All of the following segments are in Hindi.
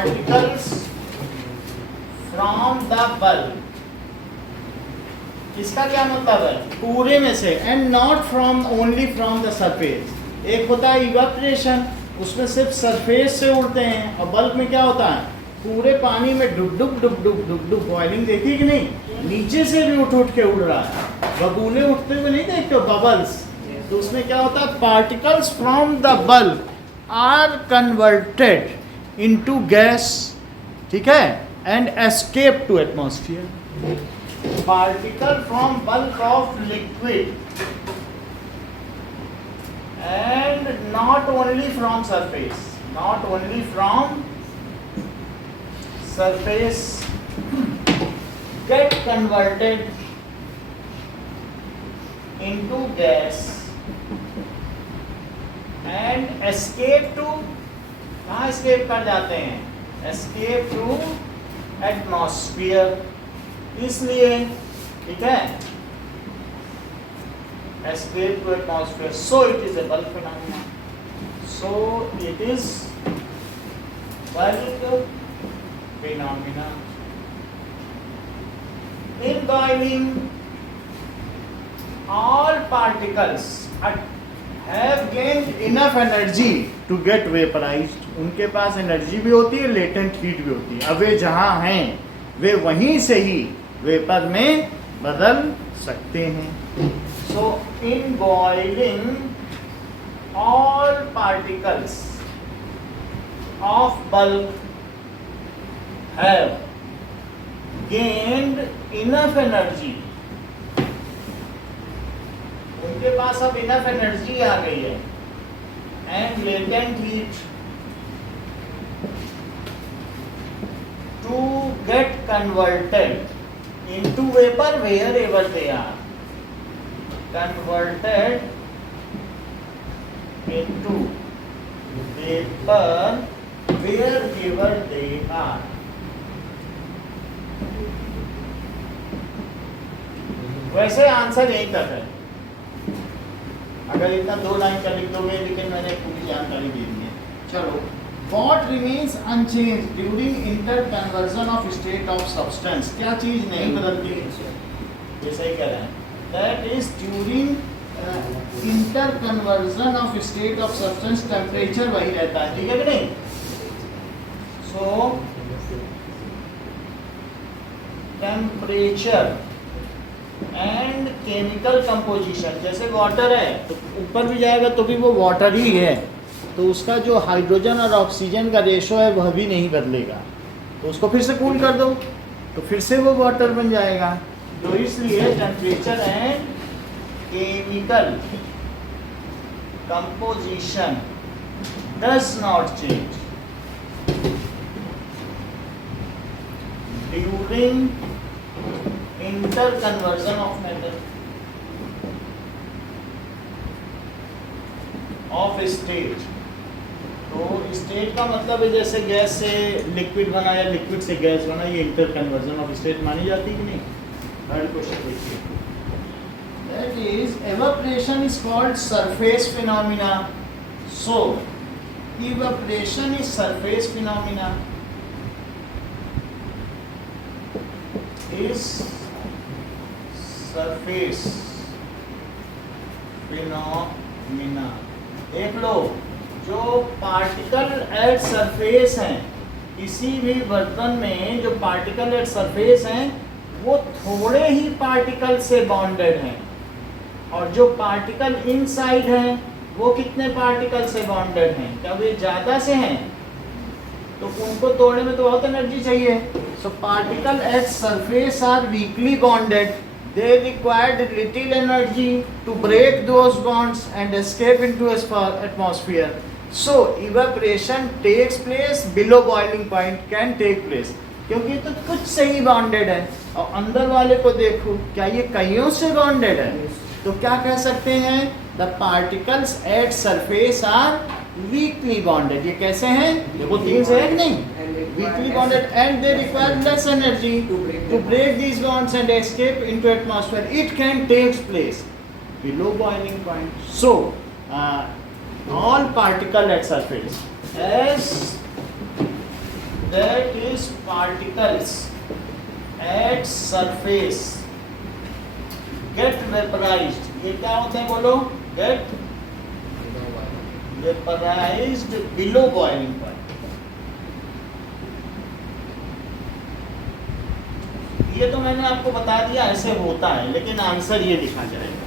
particles from the bulb, इसका क्या मतलब है, पूरे में से, and not from only from the surface. एक होता है इवेपोरेशन, उसमें सिर्फ सरफेस से उड़ते हैं, और बल्ब में क्या होता है, पूरे पानी में डुब डुब डुब डुब डुब डुब, बॉइलिंग देखी कि नहीं, नीचे से भी उठ उठ के उड़ रहा है, बबूले उठते हुए नहीं देखते हो, बबल्स। तो उसमें क्या होता है, particles from the bulb are converted into gas, ठीक है, and escape to atmosphere. Particle from bulk of liquid and not only from surface, not only from surface, get converted into gas and escape to, कहाँ escape कर जाते हैं, escape to atmosphere। इसलिए ठीक है, escape to atmosphere, so it is a bulk phenomena, so it is bulk phenomena। In boiling, all particles have gained enough energy to get vaporized। उनके पास एनर्जी भी होती है, लेटेंट हीट भी होती है, अब वे जहाँ हैं वे वहीं से ही वेपर में बदल सकते हैं। So in boiling, all particles of bulk have gained enough energy, उनके पास अब enough energy आ गई है, and latent heat to get converted into vapor wherever they are, converted into vapor wherever they are। वैसे आंसर यहीं तक है, अगर इतना 2 लाइन का लिख दोगे, लेकिन मैंने पूरी जानकारी दे दी है। चलो, what remains unchanged during interconversion of state of substance, क्या चीज नहीं बदलती, ये सही कह रहे हैं, that is during interconversion of state of substance, temperature वही रहता है, ठीक है कि नहीं। so temperature and chemical composition, जैसे वाटर है तो ऊपर भी जाएगा तो भी वो वाटर ही है, तो उसका जो हाइड्रोजन और ऑक्सीजन का रेशो है वह भी नहीं बदलेगा, तो उसको फिर से कूल कर दो तो फिर से वो वाटर बन जाएगा। तो इसलिए temperature and chemical composition does not change during interconversion of matter of state. तो स्टेट का मतलब है जैसे गैस से लिक्विड बना या लिक्विड से गैस बना, ये इंटरकन्वर्जन ऑफ स्टेट मानी जाती है कि नहीं। थर्ड क्वेश्चन देखिए, that is evaporation is called surface phenomena, so evaporation is surface phenomena, is surface phenomena। देख लो, जो पार्टिकल एट सरफेस हैं, किसी भी बर्तन में जो पार्टिकल एट सरफेस हैं वो थोड़े ही पार्टिकल से बॉन्डेड हैं, और जो पार्टिकल इनसाइड हैं वो कितने पार्टिकल से बॉन्डेड हैं, क्या वे ज़्यादा से हैं, तो उनको तोड़ने में तो बहुत एनर्जी चाहिए। So particle at surface are weakly bonded, they required little energy to break those bonds and escape into atmosphere, so evaporation takes place below boiling point, can take place, क्योंकि तो कुछ से ही बॉन्डेड है, और अंदर वाले को देखो क्या ये कईयों से बॉन्डेड है, तो क्या कह सकते हैं, the particles at surface are weakly bonded. ये कैसे हैं, देखो 3 से 1 नहीं, weakly bonded, and they require less energy to break these bonds and escape into atmosphere. It can take place below boiling point. So all particle at surface as that is particles at surface get vaporized. ये क्या होते हैं बोलो? Get vaporized below boiling point. ये तो मैंने आपको बता दिया ऐसे होता है, लेकिन आंसर ये लिखा जाएगा,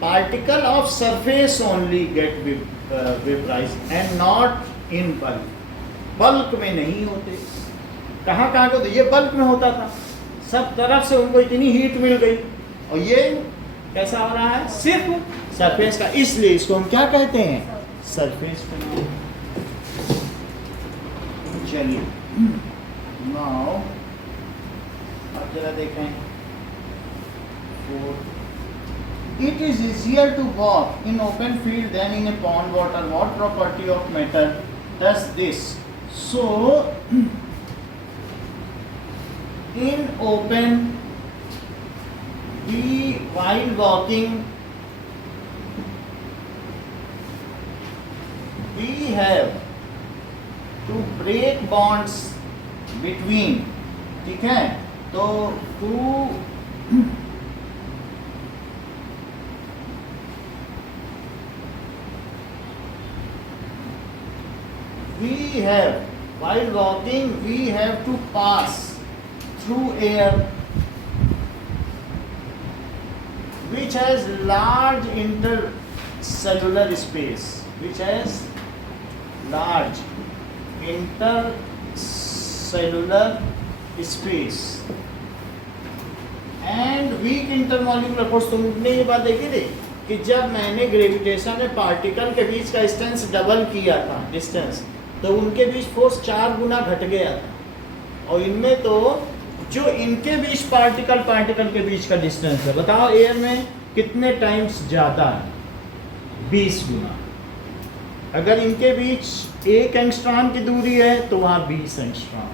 particle of surface only get vaporised and not in bulk. Bulk में नहीं होते. कहाँ कहाँ होते? ये बल्क में होता था, सब तरफ से उनको इतनी हीट मिल गई, और ये कैसा हो रहा है? सिर्फ सरफेस का. इसलिए इसको हम क्या कहते हैं? Surface phenomena. चलिए नाउ अब जरा देखें. It is easier to walk in open field than in a pond water. What property of matter does this? So, in open, while walking, we have to break bonds between. ठीक है? तो we have, while walking, we have to pass through air which has large intercellular space, which has large intercellular space and weak intermolecular force. तुमने ये बात देखी थी कि जब मैंने ग्रेविटेशन में पार्टिकल के बीच का डिस्टेंस डबल किया था, डिस्टेंस, तो उनके बीच फोर्स 4 गुना घट गया था. और इनमें तो जो इनके बीच पार्टिकल के बीच का डिस्टेंस है, बताओ एयर में कितने टाइम्स ज़्यादा है? 20 गुना. अगर इनके बीच 1 एंगस्ट्रॉम की दूरी है तो वहाँ 20 एंगस्ट्रॉम,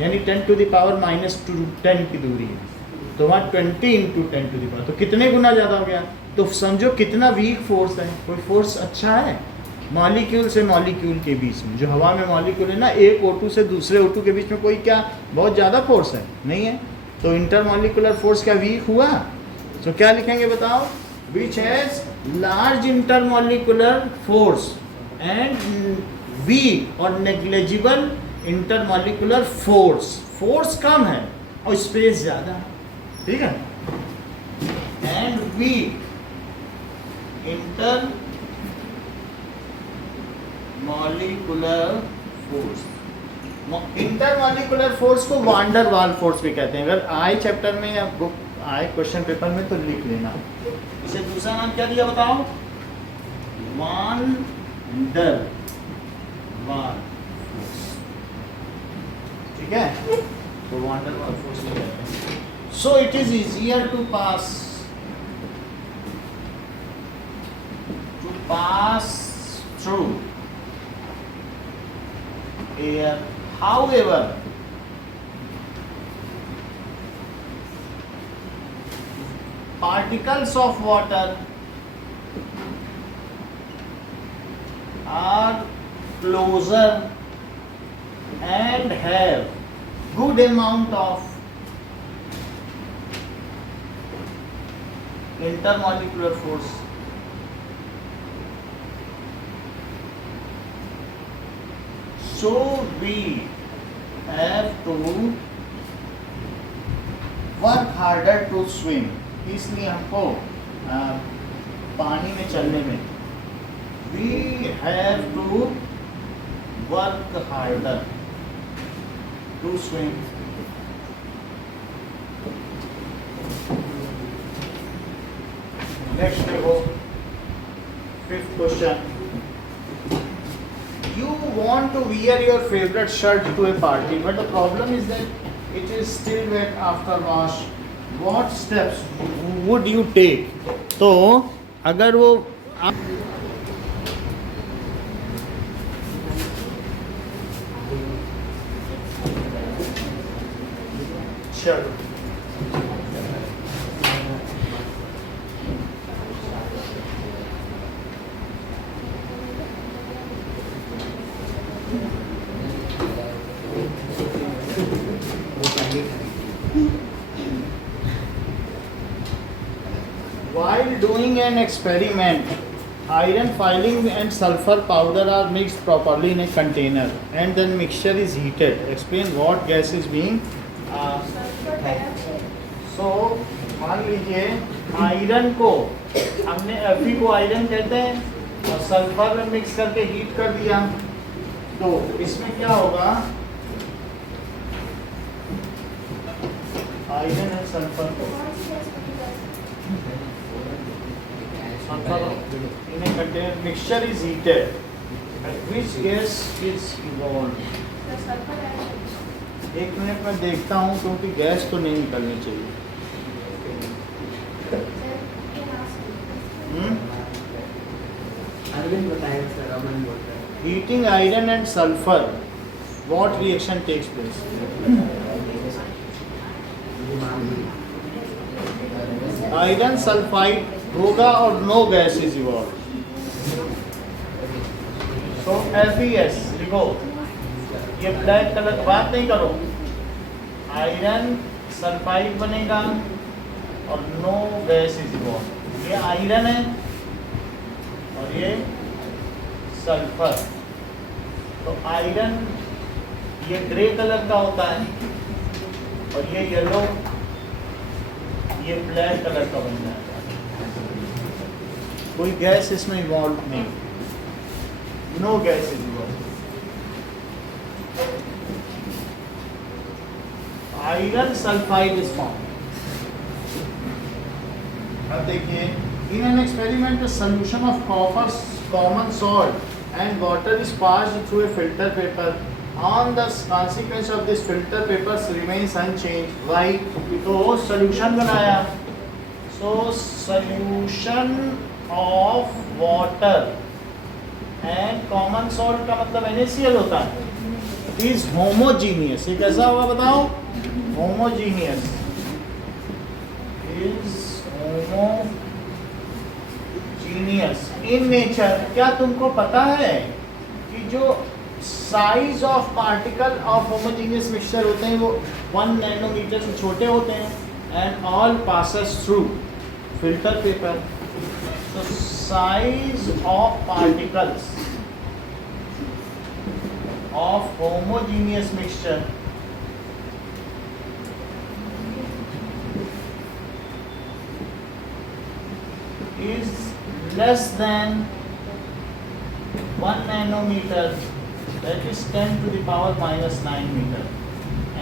यानी 10 to the power -10 की दूरी है, तो वहाँ 20 × 10 to the power, तो कितने गुना ज़्यादा हो गया. तो समझो कितना वीक फोर्स है. कोई फोर्स अच्छा है मॉलिक्यूल से मॉलिक्यूल के बीच में? जो हवा में मॉलिक्यूल है ना, एक O2 से दूसरे O2 के बीच में कोई क्या बहुत ज़्यादा फोर्स है? नहीं है. तो इंटरमॉलिक्यूलर फोर्स क्या वीक हुआ? तो क्या लिखेंगे बताओ? Which has large intermolecular force and weak और नेग्लिजिबल इंटरमॉलिक्यूलर फोर्स. फोर्स कम है और स्पेस ज़्यादा है. ठीक है. And weak intermolecular force. Intermolecular force को वांडर वाल फोर्स भी कहते हैं. अगर आए चैप्टर में या बुक आए क्वेश्चन पेपर में तो लिख लेना. इसे दूसरा नाम क्या दिया बताओ? Wander Waals force. ठीक है. तो वांडर वाल फोर्स कहते हैं. So it is easier to pass through air. However, particles of water are closer and have good amount of intermolecular force. So we have to work harder to swim. इसलिए हमको पानी में चलने में we have to work harder to swim. Next देखो 5th question. You want to wear your favorite shirt to a party, but the problem is that it is still wet after wash. What steps would you take? तो अगर वो चलो doing an experiment, iron filling and sulfur powder are mixed properly in a container and then mixture is heated. Explain what gas is being so मान लीजिए आयरन को हमने Fe को आयरन कहते हैं और सल्फर में मिक्स करके हीट कर दिया, तो इसमें क्या होगा, आयरन एंड सल्फर को in a container mixture is heated, which gas is evolved? एक मिनट में देखता हूँ क्योंकि गैस तो नहीं निकलनी चाहिए। अरविंद बताएं सर, अमन बोलता है। Heating iron and sulfur, what reaction takes place? Iron sulphide होगा और no gas is evolve. So FeS लिखो, ये ब्लैक कलर बात नहीं करो, आयरन सल्फाइड बनेगा और नो गैस इज इवॉल्व। ये आयरन है और ये सल्फर। तो आयरन ये ग्रे कलर का होता है और ये येलो, ये ब्लैक कलर का बन जाएगा। कोई गैस इसमें इवॉल्व नहीं, no gas is evolve. Iron sulphide is form. अब देखिए, in an experiment solution of copper common salt and water is passed through a filter paper. On the consequence of this filter paper remains unchanged. Why? तो solution बनाया, so solution of water and common salt का मतलब NaCl होता है, is homogeneous। ये कैसा होगा बताओ? Homogeneous is homogeneous in nature। क्या तुमको पता है कि जो size of particle of homogeneous mixture होते हैं वो 1 नैनोमीटर से छोटे होते हैं and all passes through filter paper. तो size of particles of homogeneous mixture is less than 1 nanometer, that is 10 to the power minus 9 meter,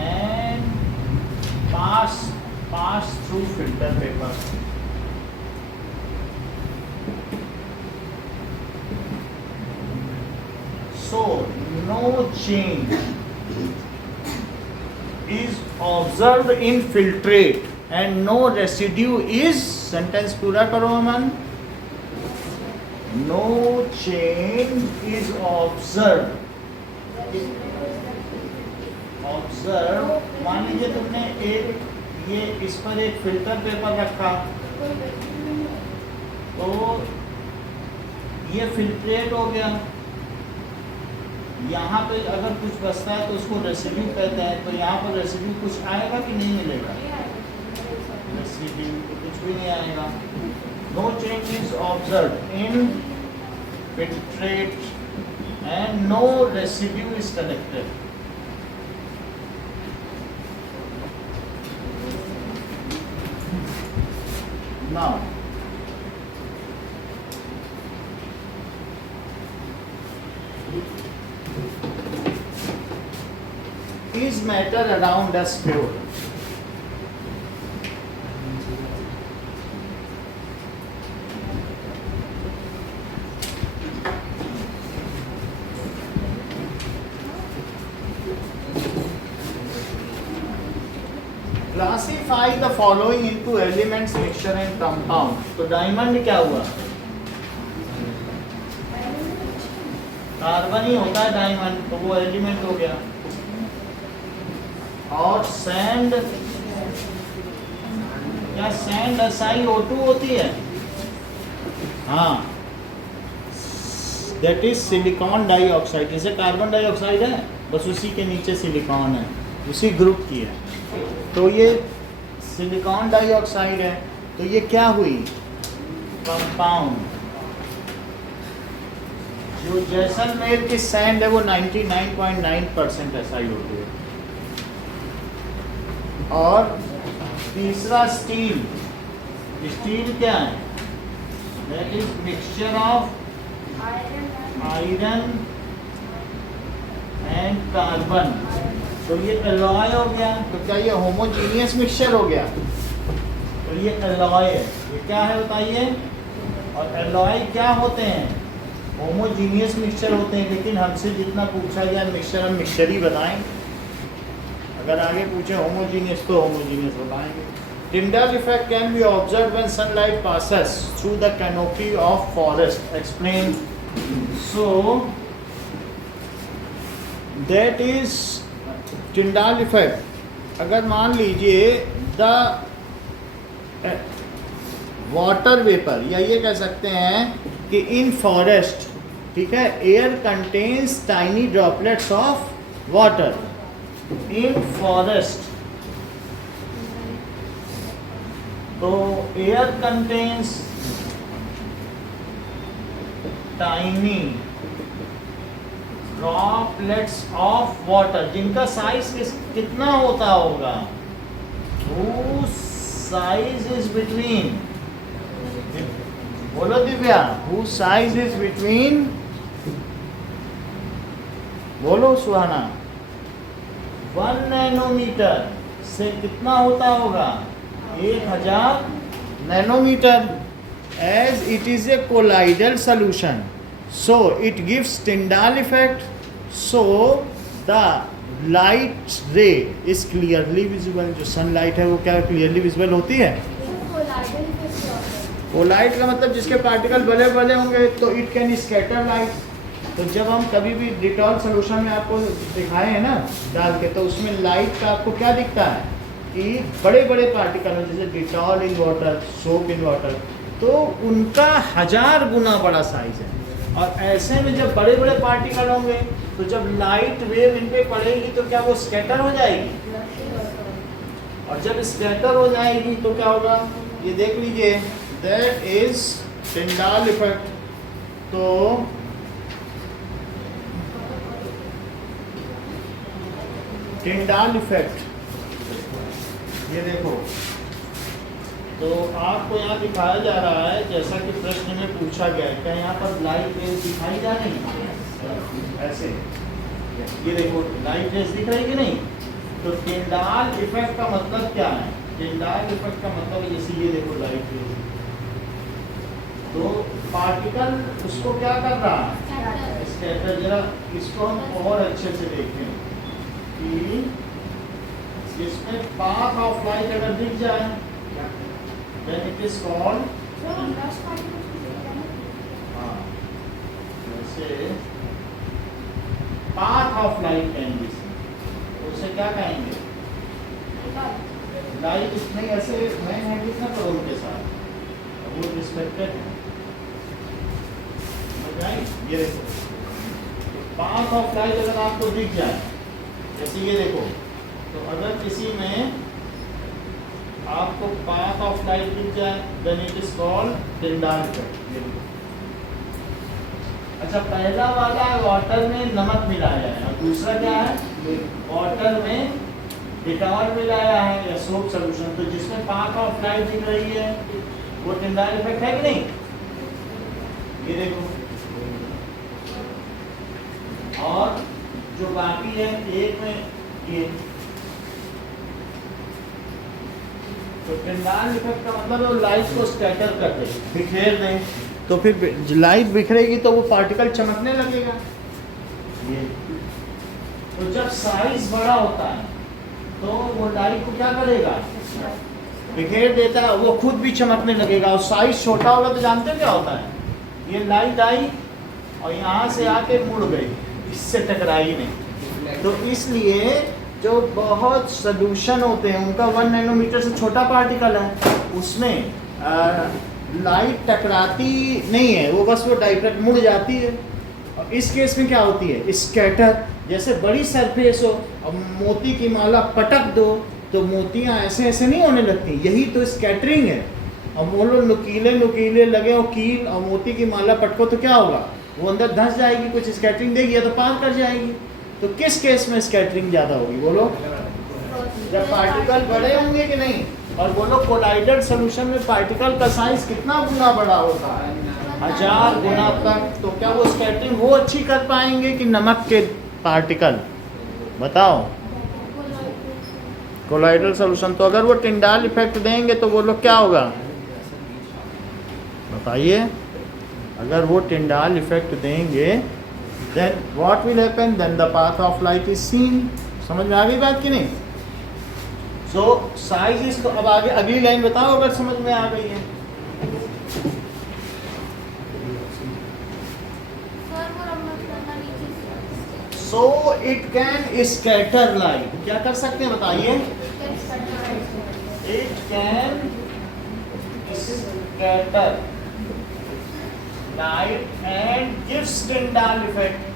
and pass through filter paper. So no change is observed in filtrate and no residue is, sentence पूरा करो अमन, no change is observed। मान लीजिए तुमने एक ये इस पर एक फिल्टर पेपर रखा, तो ये फिल्ट्रेट हो गया। यहाँ पे अगर कुछ बचता है तो उसको रेसिड्यू कहते हैं। तो यहाँ पर रेसिड्यू कुछ आएगा कि नहीं मिलेगा? रेसिड्यू कुछ भी नहीं आएगा। No change is observed in filtrate and no residue is collected. Now, is matter around us pure? Classify the following into elements, mixture and compound। तो डायमंड क्या हुआ? कार्बन ही होता है डायमंड, तो वो एलिमेंट हो गया। और सैंड, क्या सैंड SiO2 होती है? हाँ, दैट इज सिलिकॉन डाइऑक्साइड। जैसे कार्बन डाइऑक्साइड है, बस उसी के नीचे सिलिकॉन है, उसी ग्रुप की है। तो ये सिलिकॉन डाइऑक्साइड है, तो ये क्या हुई? कंपाउंड। जो जैसलमेर की सैंड है वो 99.9% ऐसा ही होती है। और तीसरा स्टील। स्टील क्या है? That is mixture of iron and carbon. तो ये एलॉय हो गया। तो क्या ये होमोजीनियस मिक्सचर हो गया? तो ये एलॉय है। ये क्या है बताइए? और एलॉय क्या होते हैं? होमोजीनियस मिक्सचर होते हैं। लेकिन हमसे जितना पूछा गया मिक्सचर, हम मिक्सचर ही बताएं। अगर आगे पूछे होमोजीनियस तो होमोजीनियस बताएंगे। Tyndall effect can be observed when sunlight passes through the canopy of forest. Explain. So that is Tyndall effect. अगर मान लीजिए the वाटर वेपर, या ये कह सकते हैं कि इन फॉरेस्ट, ठीक है, air contains tiny droplets of water. In forest तो air contains tiny droplets of water, जिनका साइज कितना होता होगा? whose size is between, बोलो Divya, whose size is between, बोलो सुहाना, 1 नैनोमीटर से कितना होता होगा? 1000 nanometre. As it is a colloidal solution, so it gives Tyndall effect, so the light ray is clearly visible। जो सनलाइट है वो क्या क्लियरली विजिबल होती है? कोलाइड का मतलब जिसके पार्टिकल बड़े बड़े होंगे तो इट कैन स्कैटर लाइट। तो जब हम कभी भी डिटॉल सोल्यूशन में आपको दिखाए हैं ना डाल के, तो उसमें लाइट का आपको क्या दिखता है कि बड़े बड़े पार्टिकल हैं, जैसे Dettol in water, soap in water, तो उनका 1000 गुना बड़ा साइज है। और ऐसे में जब बड़े बड़े पार्टिकल होंगे तो जब लाइट वेव इन पे पड़ेगी तो क्या वो स्कैटर हो जाएगी? और जब स्कैटर हो जाएगी तो क्या होगा? ये देख लीजिए, दैट इज टिंडाल इफेक्ट। तो टिंडाल इफेक्ट ये देखो, तो आपको यहाँ दिखाया जा रहा है जैसा कि प्रश्न में पूछा गया है। क्या यहाँ पर लाइट रेज दिखाई जा रही है? ऐसे ये देखो लाइट रेज दिख रही कि नहीं? तो टिंडाल इफेक्ट का मतलब क्या है? टिंडाल इफेक्ट का मतलब जैसे ये देखो लाइट रेज, तो पार्टिकल उसको क्या कर रहा है? स्कैटर। जरा इसको हम और अच्छे से देखें कि इसमें पाथ ऑफ लाइट अगर दिख जाए then it is called, जैसे path of light कहेंगे उसे क्या कहेंगे? लाइट इसमें ऐसे मैं हैंडल ना करो उनके साथ, वो रिस्पेक्टेड है। ये देखो पाथ ऑफ लाइट अगर आपको दिख जाए, जैसे ये देखो, तो अगर किसी में आपको पाथ ऑफ लाइट दिख जाए then it is called Tyndall effect. अच्छा, पहला वाला वाटर में नमक मिलाया है और दूसरा क्या है? वाटर में डिटॉल मिलाया है या सोप सॉल्यूशन। तो जिसमें पाथ ऑफ लाइट दिख रही है वो टिंडाल इफेक्ट है कि नहीं? ये देखो, और जो बाकी है एक में ये, तो टिंडाल इफेक्ट का मतलब वो लाइट को स्कैटर कर दे, बिखेर दे। तो फिर लाइट बिखरेगी तो वो पार्टिकल चमकने लगेगा। ये तो जब साइज बड़ा होता है तो वो लाइट को क्या करेगा? बिखेर देता है, वो खुद भी चमकने लगेगा। और साइज छोटा होगा तो जानते क्या होता है? ये लाइट आई और यहाँ से आके मुड़ गई, इससे टकराई नहीं। तो इसलिए जो बहुत सोल्यूशन होते हैं उनका 1 नैनोमीटर से छोटा पार्टिकल है, उसमें लाइट टकराती नहीं है, वो बस वो डायरेक्ट मुड़ जाती है। और इस केस में क्या होती है? स्कैटर। जैसे बड़ी सरफेस हो और मोती की माला पटक दो तो मोतियाँ ऐसे ऐसे नहीं होने लगती, यही तो स्कैटरिंग है। अब बोलो नुकीले नुकीले लगे और कील और मोती की माला पटको तो क्या होगा, वो अंदर धंस जाएगी, कुछ स्कैटरिंग देगी या तो पार कर जाएगी। तो किस केस में स्कैटरिंग ज़्यादा होगी बोलो, जब पार्टिकल बड़े होंगे कि नहीं। और बोलो कोलाइडेड सॉल्यूशन में पार्टिकल का साइज कितना गुना बड़ा होता है, 1000 गुना तक। तो क्या वो स्कैटरिंग वो अच्छी कर पाएंगे कि नमक के पार्टिकल, बताओ। कोलाइडल सॉल्यूशन, तो अगर वो टिंडाल इफेक्ट देंगे तो वो लोग क्या होगा बताइए, अगर वो टिंडाल इफेक्ट देंगे then what will happen, then the path of light is seen. समझ में आ गई बात कि नहीं। सो साइज इज, अब आगे अगली लाइन बताओ अगर समझ में आ गई है। So it can scatter light, क्या कर सकते हैं बताइए, it can scatter light and gives Tyndall effect.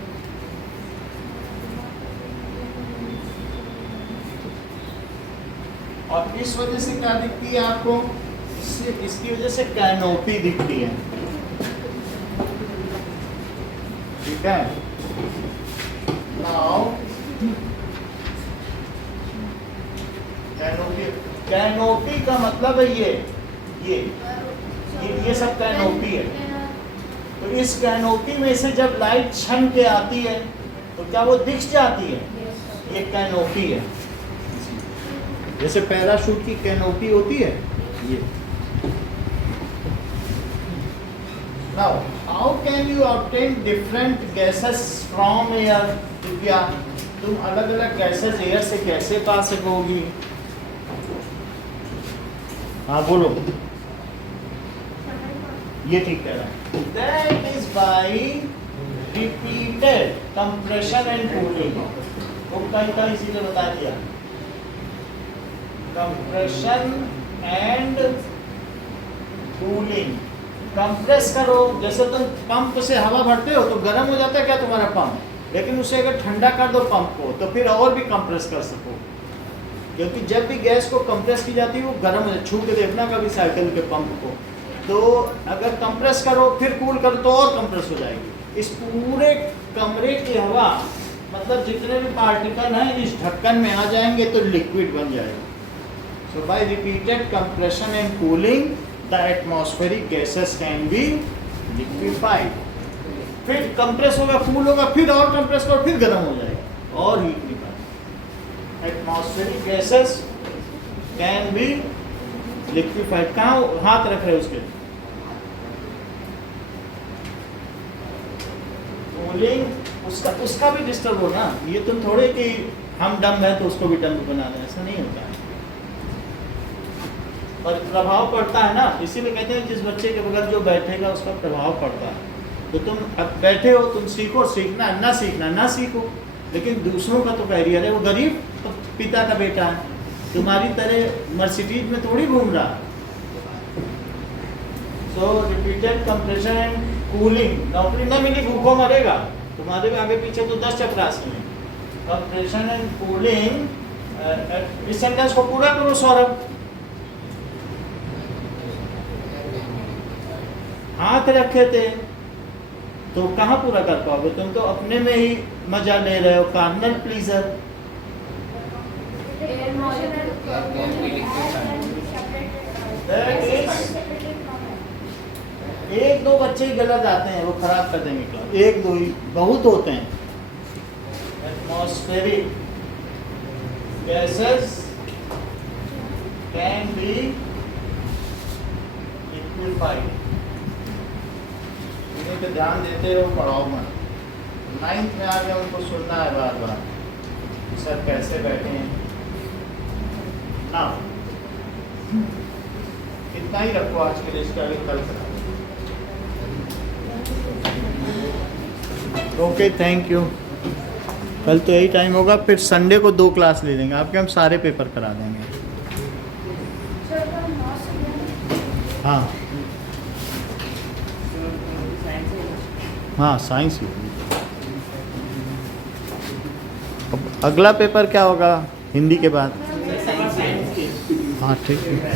और इस वजह से क्या दिखती है आपको, इसकी वजह से कैनोपी दिखती है, ठीक है। नाउ कैनोपी का मतलब है ये सब कैनोपी है। तो इस कैनोपी में से जब लाइट छन के आती है तो क्या वो दिख जाती है, ये कैनोपी है। जैसे पैराशूट की कैनोपी होती है ये। Now, how can you obtain different gases from air? तो क्या तुम अलग अलग गैसेस एयर से कैसे पा सकोगी, हाँ बोलो, ये ठीक कह रहा है। That is by repeated compression and cooling। वो कहीं इसीलिए बता दिया, कंप्रेशन एंड कूलिंग। कंप्रेस करो, जैसे तुम पंप से हवा भरते हो तो गर्म हो जाता है क्या तुम्हारा पंप, लेकिन उसे अगर ठंडा कर दो पंप को तो फिर और भी कंप्रेस कर सको, क्योंकि जब भी गैस को कंप्रेस की जाती है वो गर्म हो जाए। छू के देखना कभी साइकिल के पंप को, तो अगर कंप्रेस करो फिर कूल करो तो और कंप्रेस हो जाएगी। इस पूरे कमरे की हवा, मतलब जितने भी पार्टिकल हैं इस ढक्कन में आ जाएंगे तो लिक्विड बन जाएगा। So by repeated compression and cooling the atmospheric gases can be liquefied. फिर कंप्रेस होगा, कूल होगा, फिर और कंप्रेस करो, फिर गर्म हो जाएगा और हीट निकाल। Atmospheric gases can be liquefied. कहाँ हाथ रख रहे हो उसके, कूलिंग उसका भी डिस्टर्ब हो ना। ये तुम थोड़े कि हम डम है तो उसको भी डम बना दें, ऐसा नहीं होता है। और प्रभाव पड़ता है ना, इसीलिए कहते हैं जिस बच्चे के बगैर जो बैठेगा उसका प्रभाव पड़ता है। तो तुम अब बैठे हो, तुम सीखो, सीखना ना सीखो, लेकिन दूसरों का तो कैरियर है। वो गरीब तो पिता का बेटा है, तुम्हारी तरह मर्सिडीज में थोड़ी घूम रहा है। सो रिपीटेड कंप्रेशन एंड कूलिंग, नौकरी न मिली भूखों मरेगा, तुम्हारे आगे पीछे तो 10 चपरासी हैं। कंप्रेशन एंड कूलिंग, इस सेंटेंस को पूरा करो सौरभ। हाथ रखे थे तो कहाँ पूरा कर पाओगे, तुम तो अपने में ही मजा ले रहे हो, कार्नल प्लीजर। एक दो बच्चे ही गलत आते हैं, वो खराब कर देंगे क्लास, एक दो ही बहुत होते हैं। Atmospheric gases can be liquefied. इन्हीं पे ध्यान देते रहो, पढ़ाओ मत। 9th में आ गया, उनको सुनना है बार बार सर कैसे बैठे हैं ना। इतना ही रखो आज के लिए, इसका आगे कल करा। Okay, thank you. कल तो यही टाइम होगा, फिर संडे को 2 क्लास ले लेंगे आपके, हम सारे पेपर करा देंगे। हाँ हाँ, साइंस ही। अगला पेपर क्या होगा हिंदी के बाद? हाँ ठीक है।